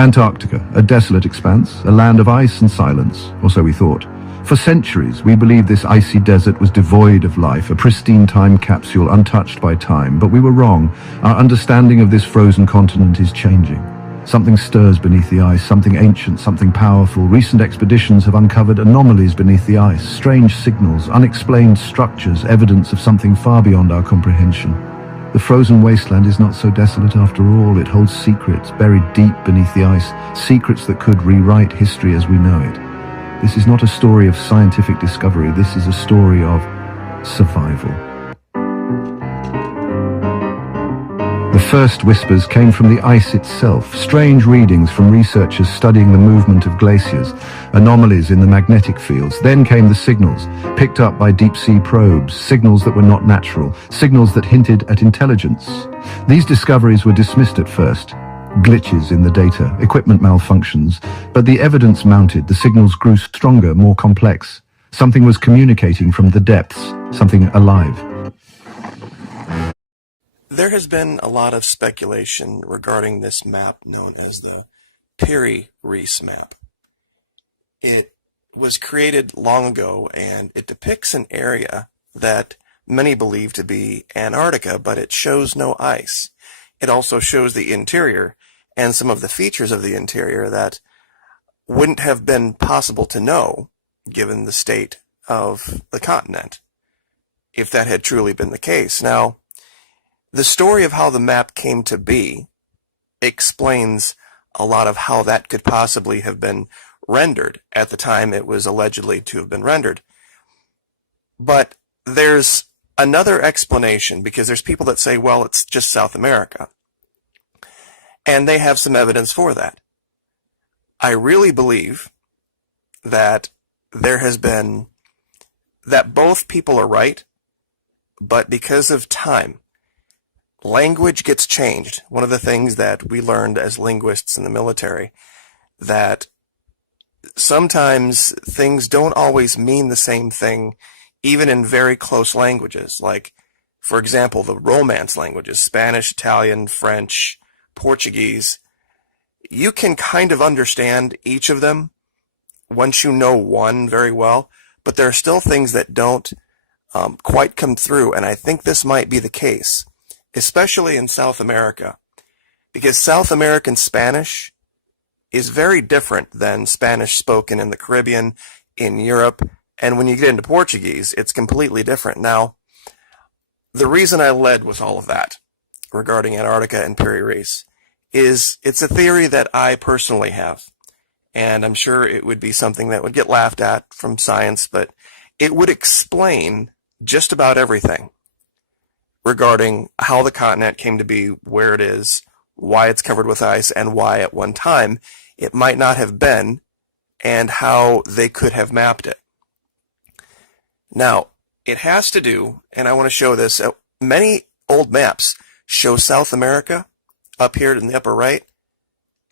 Antarctica, a desolate expanse, a land of ice and silence, or so we thought. For centuries, we believed this icy desert was devoid of life, a pristine time capsule untouched by time, but we were wrong. Our understanding of this frozen continent is changing. Something stirs beneath the ice, something ancient, something powerful. Recent expeditions have uncovered anomalies beneath the ice, strange signals, unexplained structures, evidence of something far beyond our comprehension. The frozen wasteland is not so desolate after all. It holds secrets buried deep beneath the ice, secrets that could rewrite history as we know it. This is not a story of scientific discovery. This is a story of survival. The first whispers came from the ice itself, strange readings from researchers studying the movement of glaciers, anomalies in the magnetic fields. Then came the signals, picked up by deep-sea probes, signals that were not natural, signals that hinted at intelligence. These discoveries were dismissed at first. Glitches in the data, equipment malfunctions, but the evidence mounted, the signals grew stronger, more complex. Something was communicating from the depths, something alive. There has been a lot of speculation regarding this map known as the Piri Reis map. It was created long ago and it depicts an area that many believe to be Antarctica, but it shows no ice. It also shows the interior and some of the features of the interior that wouldn't have been possible to know given the state of the continent, if that had truly been the case. Now, the story of how the map came to be explains a lot of how that could possibly have been rendered at the time it was allegedly to have been rendered. But there's another explanation, because there's people that say, well, it's just South America. And they have some evidence for that. I really believe that there has been, that both people are right, but because of time, language gets changed. One of the things that we learned as linguists in the military, that sometimes things don't always mean the same thing, even in very close languages. Like, for example, the Romance languages, Spanish, Italian, French, Portuguese. You can kind of understand each of them once you know one very well, but there are still things that don't quite come through, and I think this might be the case, especially in South America, because South American Spanish is very different than Spanish spoken in the Caribbean, in Europe, and when you get into Portuguese, it's completely different. Now, the reason I led with all of that regarding Antarctica and Piri Reis is it's a theory that I personally have, and I'm sure it would be something that would get laughed at from science, but it would explain just about everything regarding how the continent came to be where it is, why it's covered with ice, and why at one time it might not have been, and how they could have mapped it. Now, it has to do, and I want to show this, many old maps show South America up here in the upper right,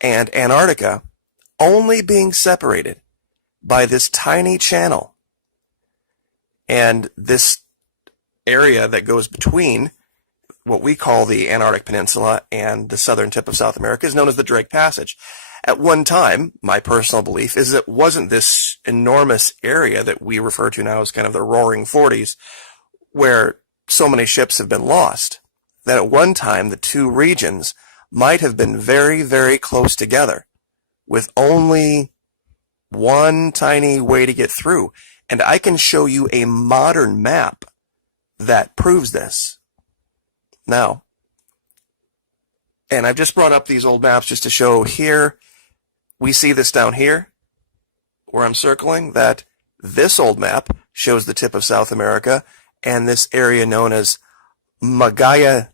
and Antarctica only being separated by this tiny channel. And this area that goes between what we call the Antarctic Peninsula and the southern tip of South America is known as the Drake Passage. At one time, my personal belief is it wasn't this enormous area that we refer to now as kind of the Roaring Forties, where so many ships have been lost, that at one time the two regions might have been very, very close together, with only one tiny way to get through. And I can show you a modern map that proves this. Now, and I've just brought up these old maps just to show here, we see this down here, where I'm circling, that this old map shows the tip of South America and this area known as Maquis.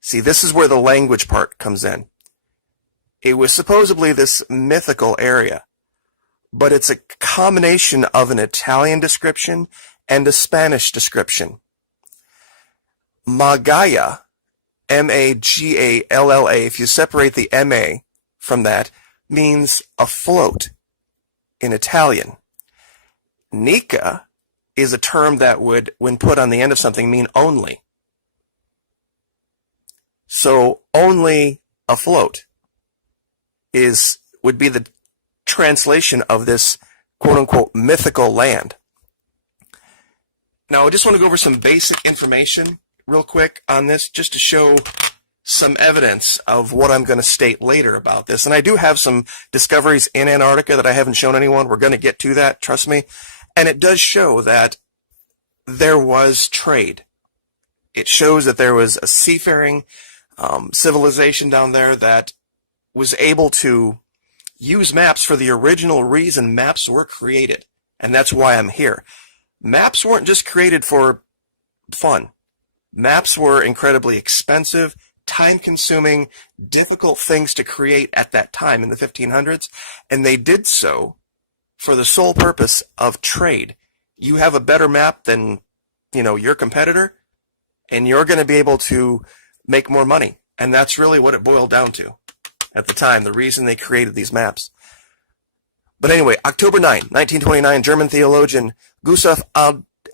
See, this is where the language part comes in. It was supposedly this mythical area, but it's a combination of an Italian description and a Spanish description. Maquis, M-A-G-A-L-L-A, if you separate the M-A from that, means afloat in Italian. Nica is a term that would, when put on the end of something, mean only. So, only afloat. would be the translation of this quote-unquote mythical land. Now, I just want to go over some basic information real quick on this, just to show some evidence of what I'm going to state later about this. And I do have some discoveries in Antarctica that I haven't shown anyone. We're going to get to that, trust me. And it does show that there was trade. It shows that there was a seafaring civilization down there that was able to use maps for the original reason maps were created. And that's why I'm here. Maps weren't just created for fun. Maps were incredibly expensive, time-consuming, difficult things to create at that time in the 1500s, and they did so for the sole purpose of trade. You have a better map than, your competitor, and you're going to be able to make more money. And that's really what it boiled down to at the time, the reason they created these maps. But anyway, October 9, 1929, German theologian Gustav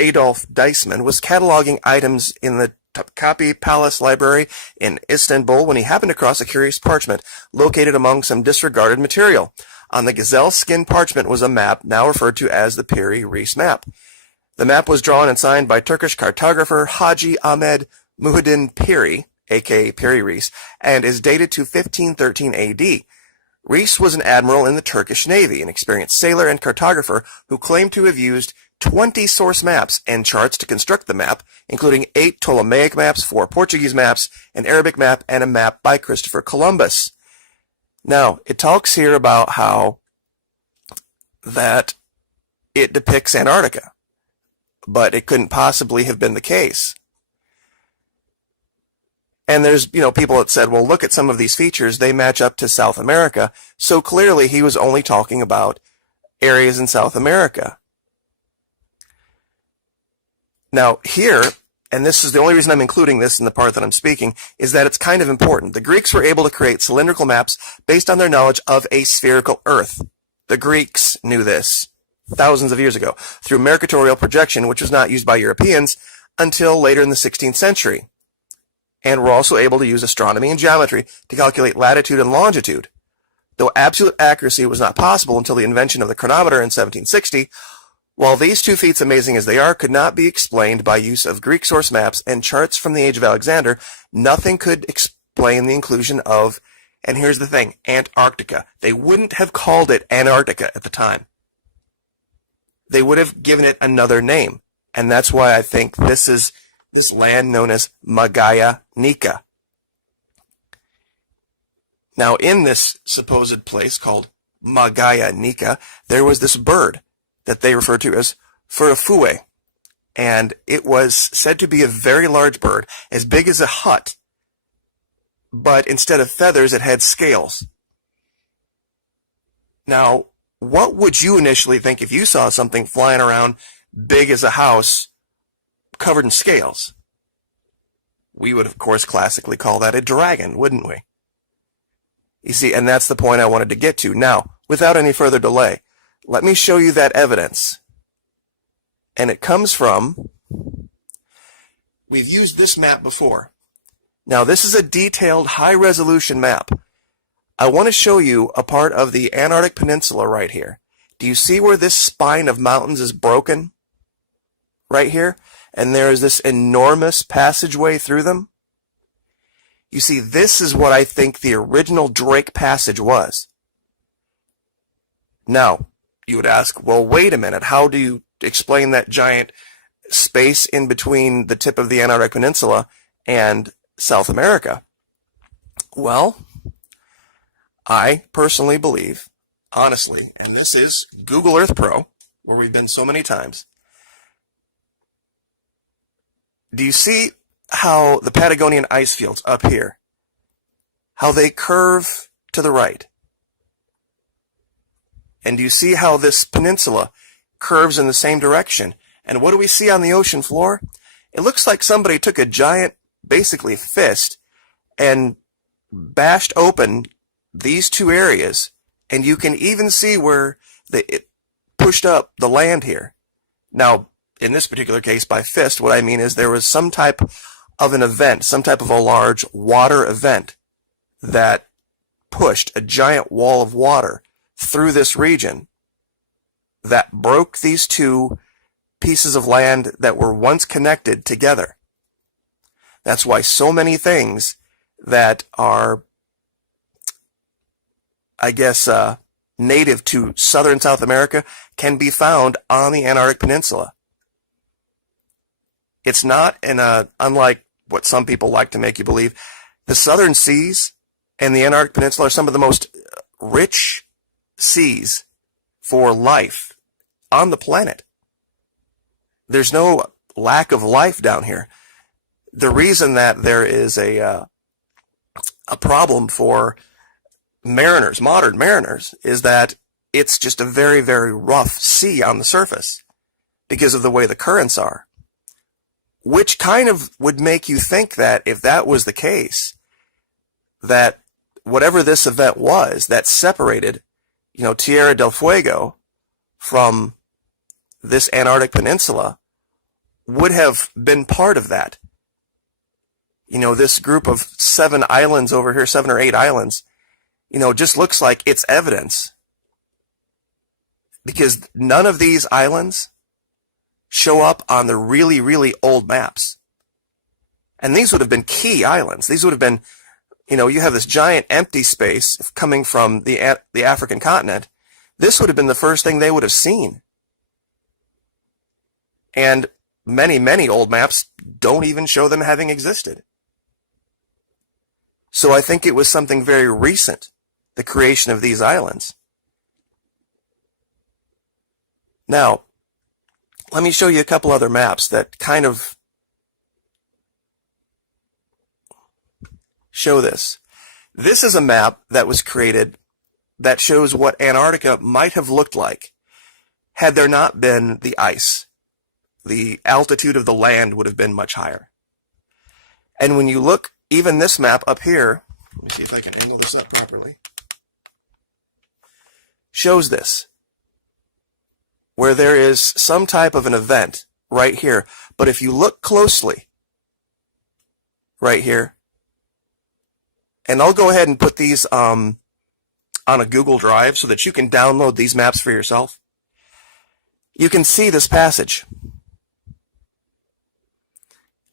Adolf Deismann was cataloging items in the Topkapi Palace Library in Istanbul when he happened across a curious parchment located among some disregarded material. On the gazelle skin parchment was a map now referred to as the Piri Reis map. The map was drawn and signed by Turkish cartographer Haji Ahmed Muhyiddin Piri, aka Piri Reis, and is dated to 1513 AD. Reis was an admiral in the Turkish Navy, an experienced sailor and cartographer who claimed to have used 20 source maps and charts to construct the map, including 8 Ptolemaic maps, 4 Portuguese maps, an Arabic map, and a map by Christopher Columbus. Now, it talks here about how that it depicts Antarctica, but it couldn't possibly have been the case. And there's, people that said, well, look at some of these features, they match up to South America. So clearly he was only talking about areas in South America. Now here, and this is the only reason I'm including this in the part that I'm speaking, is that it's kind of important. The Greeks were able to create cylindrical maps based on their knowledge of a spherical Earth. The Greeks knew this thousands of years ago through mercatorial projection, which was not used by Europeans until later in the 16th century. And were also able to use astronomy and geometry to calculate latitude and longitude. Though absolute accuracy was not possible until the invention of the chronometer in 1760, while these two feats, amazing as they are, could not be explained by use of Greek source maps and charts from the age of Alexander, nothing could explain the inclusion of, and here's the thing, Antarctica. They wouldn't have called it Antarctica at the time. They would have given it another name. And that's why I think this is this land known as Maquis Nika. Now, in this supposed place called Maquis Nika, there was this bird that they referred to as furafue, and it was said to be a very large bird, as big as a hut, but instead of feathers, it had scales. Now, what would you initially think if you saw something flying around big as a house, covered in scales? We would, of course, classically call that a dragon, wouldn't we? You see, and that's the point I wanted to get to. Now, without any further delay, let me show you that evidence. And it comes from, we've used this map before. Now, this is a detailed, high-resolution map. I want to show you a part of the Antarctic Peninsula right here. Do you see where this spine of mountains is broken? Right here? And there is this enormous passageway through them. You see, this is what I think the original Drake Passage was. Now, you would ask, well, wait a minute, how do you explain that giant space in between the tip of the Antarctic Peninsula and South America? Well, I personally believe, honestly, and this is Google Earth Pro, where we've been so many times. Do you see how the Patagonian ice fields up here, how they curve to the right? And do you see how this peninsula curves in the same direction? And what do we see on the ocean floor? It looks like somebody took a giant, basically fist, and bashed open these two areas, and you can even see where it pushed up the land here. Now, in this particular case, by fist, what I mean is there was some type of an event, some type of a large water event that pushed a giant wall of water through this region that broke these two pieces of land that were once connected together. That's why so many things that are, I guess, native to southern South America can be found on the Antarctic Peninsula. It's not unlike what some people like to make you believe. The southern seas and the Antarctic Peninsula are some of the most rich seas for life on the planet. There's no lack of life down here. The reason that there is a problem for mariners, modern mariners, is that it's just a very, very rough sea on the surface because of the way the currents are. Which kind of would make you think that if that was the case, that whatever this event was that separated, Tierra del Fuego from this Antarctic Peninsula would have been part of that. This group of 7 islands over here, 7 or 8 islands, just looks like it's evidence. Because none of these islands show up on the really, really old maps. And these would have been key islands. These would have been, you have this giant empty space coming from the African continent. This would have been the first thing they would have seen. And many, many old maps don't even show them having existed. So I think it was something very recent, the creation of these islands. Now, let me show you a couple other maps that kind of show this. This is a map that was created that shows what Antarctica might have looked like had there not been the ice. The altitude of the land would have been much higher. And when you look, even this map up here, let me see if I can angle this up properly, shows this, where there is some type of an event right here. But if you look closely, right here, and I'll go ahead and put these on a Google Drive so that you can download these maps for yourself, you can see this passage.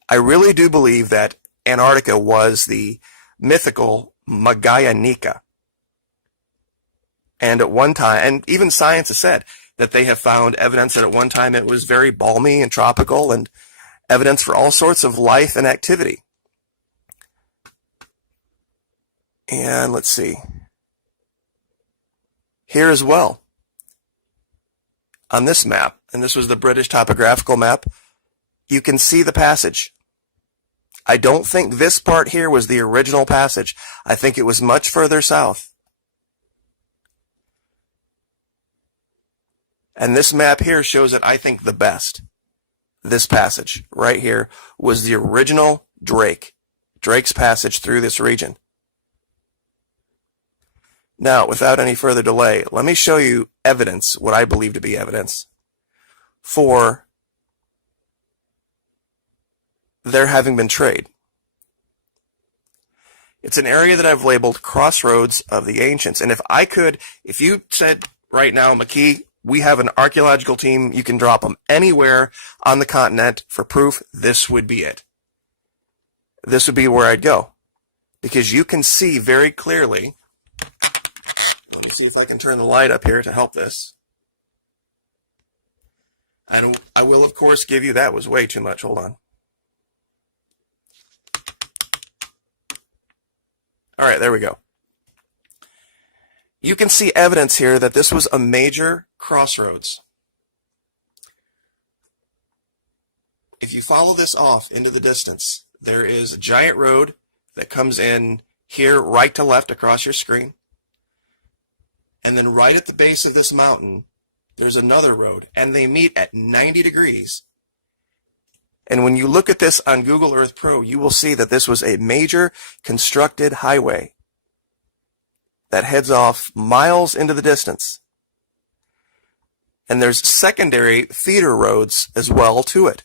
I really do believe that Antarctica was the mythical Maquis. And at one time, and even science has said that they have found evidence that at one time it was very balmy and tropical, and evidence for all sorts of life and activity. And let's see. Here as well, on this map, and this was the British topographical map, you can see the passage. I don't think this part here was the original passage. I think it was much further south. And this map here shows it, I think, the best. This passage right here was the original Drake's passage through this region. Now, without any further delay, let me show you evidence, what I believe to be evidence, for there having been trade. It's an area that I've labeled Crossroads of the Ancients. And if you said right now, Maquis, we have an archaeological team, you can drop them anywhere on the continent for proof, this would be it. This would be where I'd go. Because you can see very clearly, let me see if I can turn the light up here to help this. And I will, of course, give you, that was way too much, hold on. All right, there we go. You can see evidence here that this was a major crossroads. If you follow this off into the distance, there is a giant road that comes in here right to left across your screen. And then right at the base of this mountain, there's another road, and they meet at 90 degrees. And when you look at this on Google Earth Pro, you will see that this was a major constructed highway that heads off miles into the distance. And there's secondary feeder roads as well to it.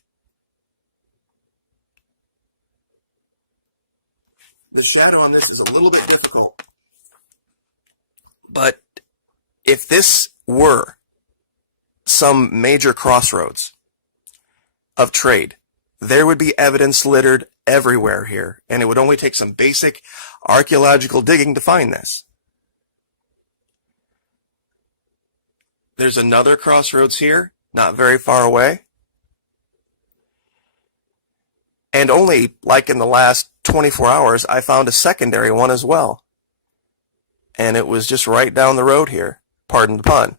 The shadow on this is a little bit difficult But if this were some major crossroads of trade, there would be evidence littered everywhere here, and it would only take some basic archaeological digging to find this. There's another crossroads here, not very far away. And only, like in the last 24 hours, I found a secondary one as well. And it was just right down the road here, pardon the pun.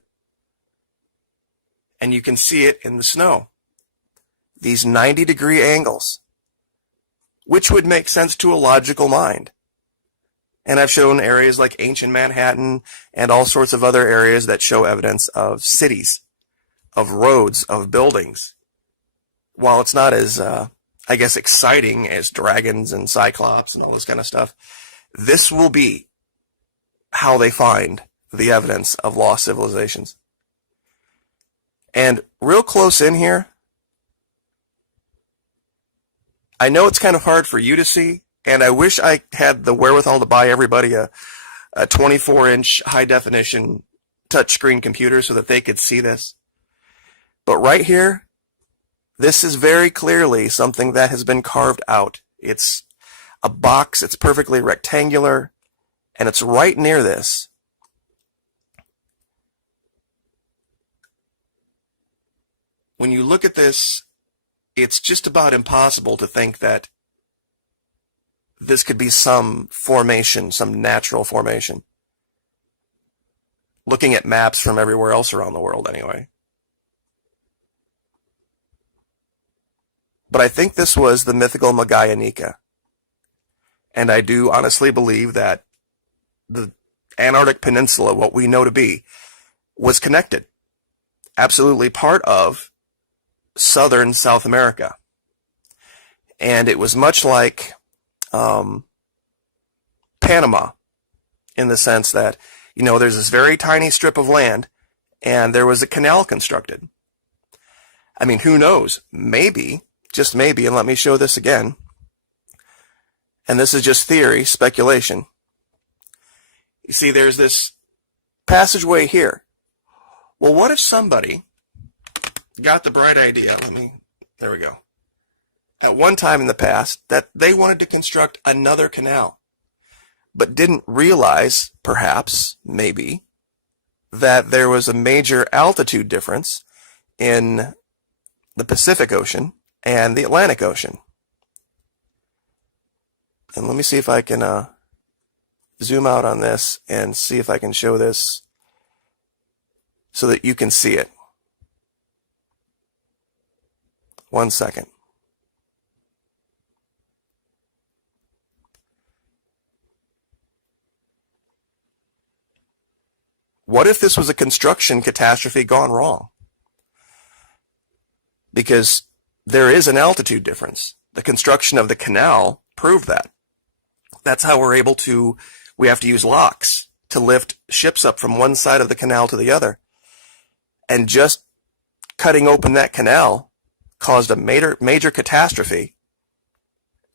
And you can see it in the snow. These 90-degree angles, which would make sense to a logical mind. And I've shown areas like ancient Manhattan and all sorts of other areas that show evidence of cities, of roads, of buildings. While it's not as, I guess, exciting as dragons and cyclops and all this kind of stuff, this will be how they find the evidence of lost civilizations. And real close in here, I know it's kind of hard for you to see, and I wish I had the wherewithal to buy everybody a 24-inch high-definition touchscreen computer so that they could see this. But right here, this is very clearly something that has been carved out. It's a box, it's perfectly rectangular, and it's right near this. When you look at this, it's just about impossible to think that this could be some formation, some natural formation. Looking at maps from everywhere else around the world anyway. But I think this was the mythical Maquis. And I do honestly believe that the Antarctic Peninsula, what we know to be, was connected. Absolutely part of southern South America. And it was much like Panama, in the sense that, you know, there's this very tiny strip of land and there was a canal constructed. I mean, who knows? Maybe, just maybe, and let me show this again. And this is just theory, speculation. You see, there's this passageway here. Well, what if somebody got the bright idea, there we go, at one time in the past, that they wanted to construct another canal, but didn't realize, perhaps, maybe, that there was a major altitude difference in the Pacific Ocean and the Atlantic Ocean. And let me see if I can zoom out on this and see if I can show this so that you can see it. 1 second. What if this was a construction catastrophe gone wrong? Because there is an altitude difference. The construction of the canal proved that. That's how we're able to, we have to use locks to lift ships up from one side of the canal to the other. And just cutting open that canal caused a major catastrophe.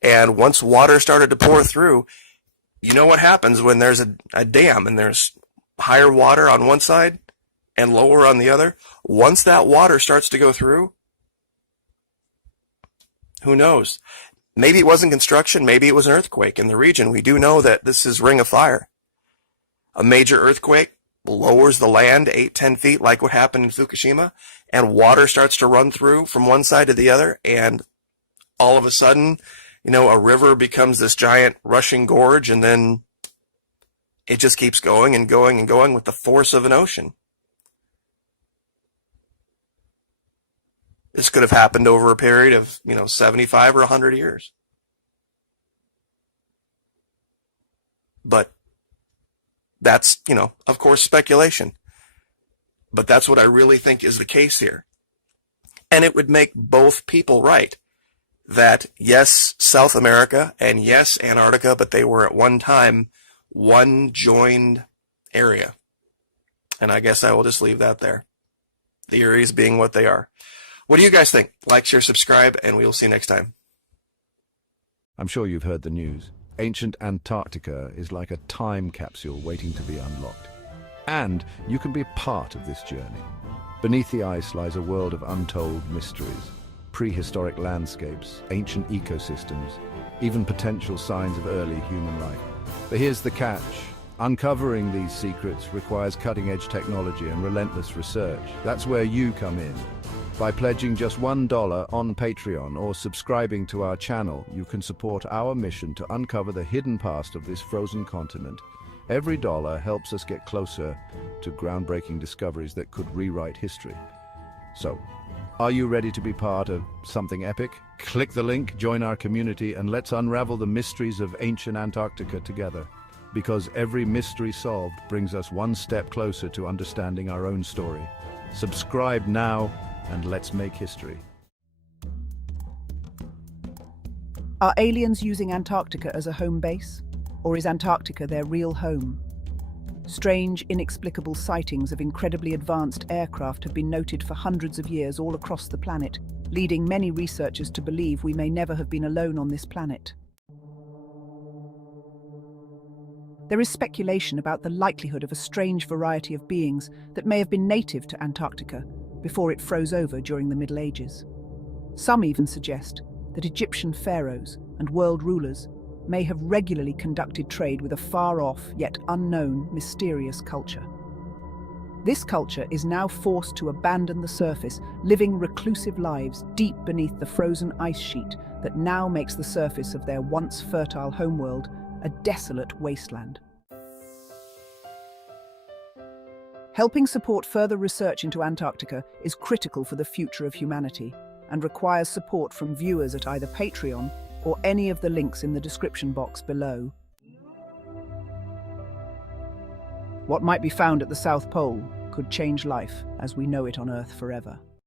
And once water started to pour through, you know what happens when there's a dam and there's higher water on one side and lower on the other? Once that water starts to go through, who knows? Maybe it wasn't construction, maybe it was an earthquake in the region. We do know that this is Ring of Fire. A major earthquake lowers the land 8-10 feet, like what happened in Fukushima, and water starts to run through from one side to the other, and all of a sudden, you know, a river becomes this giant rushing gorge, and then it just keeps going and going and going with the force of an ocean. This could have happened over a period of, 75 or 100 years. But that's, of course, speculation. But that's what I really think is the case here. And it would make both people right. That, yes, South America, and yes, Antarctica, but they were at one time one joined area. And I guess I will just leave that there. Theories being what they are. What do you guys think? Like, share, subscribe, and we will see you next time. I'm sure you've heard the news. Ancient Antarctica is like a time capsule waiting to be unlocked. And you can be a part of this journey. Beneath the ice lies a world of untold mysteries, prehistoric landscapes, ancient ecosystems, even potential signs of early human life. But here's the catch. Uncovering these secrets requires cutting-edge technology and relentless research. That's where you come in. By pledging just $1 on Patreon or subscribing to our channel, you can support our mission to uncover the hidden past of this frozen continent. Every dollar helps us get closer to groundbreaking discoveries that could rewrite history. So, are you ready to be part of something epic? Click the link, join our community, and let's unravel the mysteries of ancient Antarctica together. Because every mystery solved brings us one step closer to understanding our own story. Subscribe now, and let's make history. Are aliens using Antarctica as a home base? Or is Antarctica their real home? Strange, inexplicable sightings of incredibly advanced aircraft have been noted for hundreds of years all across the planet, leading many researchers to believe we may never have been alone on this planet. There is speculation about the likelihood of a strange variety of beings that may have been native to Antarctica before it froze over during the Middle Ages. Some even suggest that Egyptian pharaohs and world rulers may have regularly conducted trade with a far-off yet unknown mysterious culture. This culture is now forced to abandon the surface, living reclusive lives deep beneath the frozen ice sheet that now makes the surface of their once fertile homeworld a desolate wasteland. Helping support further research into Antarctica is critical for the future of humanity and requires support from viewers at either Patreon or any of the links in the description box below. What might be found at the South Pole could change life as we know it on Earth forever.